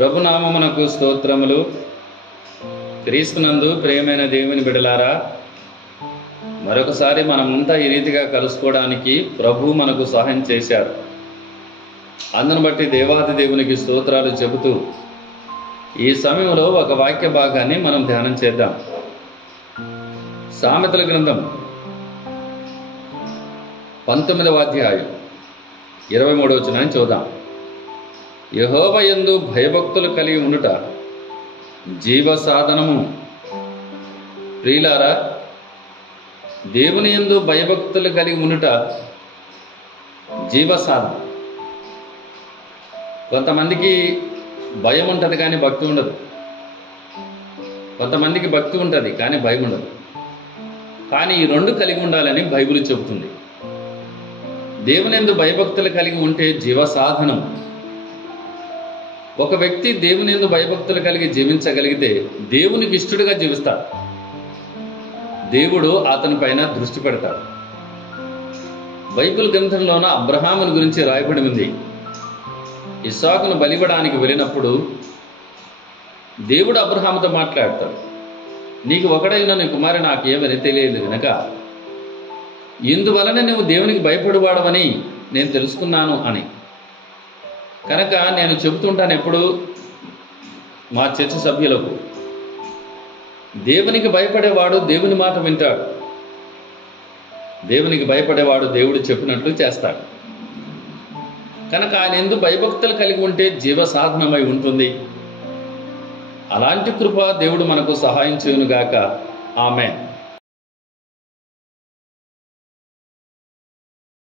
ప్రభునామమునకు స్తోత్రములు. క్రీస్తునందు ప్రియమైన దేవుని బిడలారా, మరొకసారి మనమంతా ఈ రీతిగా కలుసుకోవడానికి ప్రభు మనకు సహాయం చేశారు. అందును బట్టి దేవాది దేవునికి స్తోత్రాలు చెబుతూ ఈ సమయంలో ఒక వాక్య భాగాన్ని మనం ధ్యానం చేద్దాం. సామెతల గ్రంథం 19వ అధ్యాయం 23వ వచనాన్ని చూద్దాం. యెహోవా యందు భయభక్తులు కలిగి ఉండుట జీవ సాధనము. ప్రియులారా, దేవుని యందు భయభక్తులు కలిగి ఉండుట జీవ సాధన. కొంతమందికి భయం ఉంటుంది కానీ భక్తి ఉండదు. కొంతమందికి భక్తి ఉంటుంది కానీ భయం ఉండదు. కానీ ఈ రెండు కలిగి ఉండాలని బైబిల్ చెబుతుంది. దేవుని యందు భయభక్తులు కలిగి ఉంటే జీవ సాధనం. ఒక వ్యక్తి దేవుని యందు భయభక్తులు కలిగి జీవించగలిగితే దేవునికి ఇష్టడుగా జీవిస్తాడు. దేవుడు అతని పైన దృష్టి పెడతాడు. బైబిల్ గ్రంథంలోన అబ్రహాముని గురించి రాయబడి ఉంది. ఇస్సాకును బలివ్వడానికి వెళ్ళినప్పుడు దేవుడు అబ్రహాముతో మాట్లాడతాడు. నీకు ఒకడైనా నీ కుమారుడు నాకేమని తెలియదు కనుక ఇందువలన నువ్వు దేవునికి భయపడువాడవని నేను తెలుసుకున్నాను అని. కనుక నేను చెబుతుంటాను ఎప్పుడు మా చర్చ సభ్యులకు, దేవునికి భయపడేవాడు దేవుని మాట వింటాడు. దేవునికి భయపడేవాడు దేవుడు చెప్పినట్లు చేస్తాడు. కనుక ఆయన యందు భయభక్తులు కలిగి ఉంటే జీవ సాధనమై ఉంటుంది. అలాంటి కృప దేవుడు మనకు సహాయం చేయునుగాక. ఆమేన్.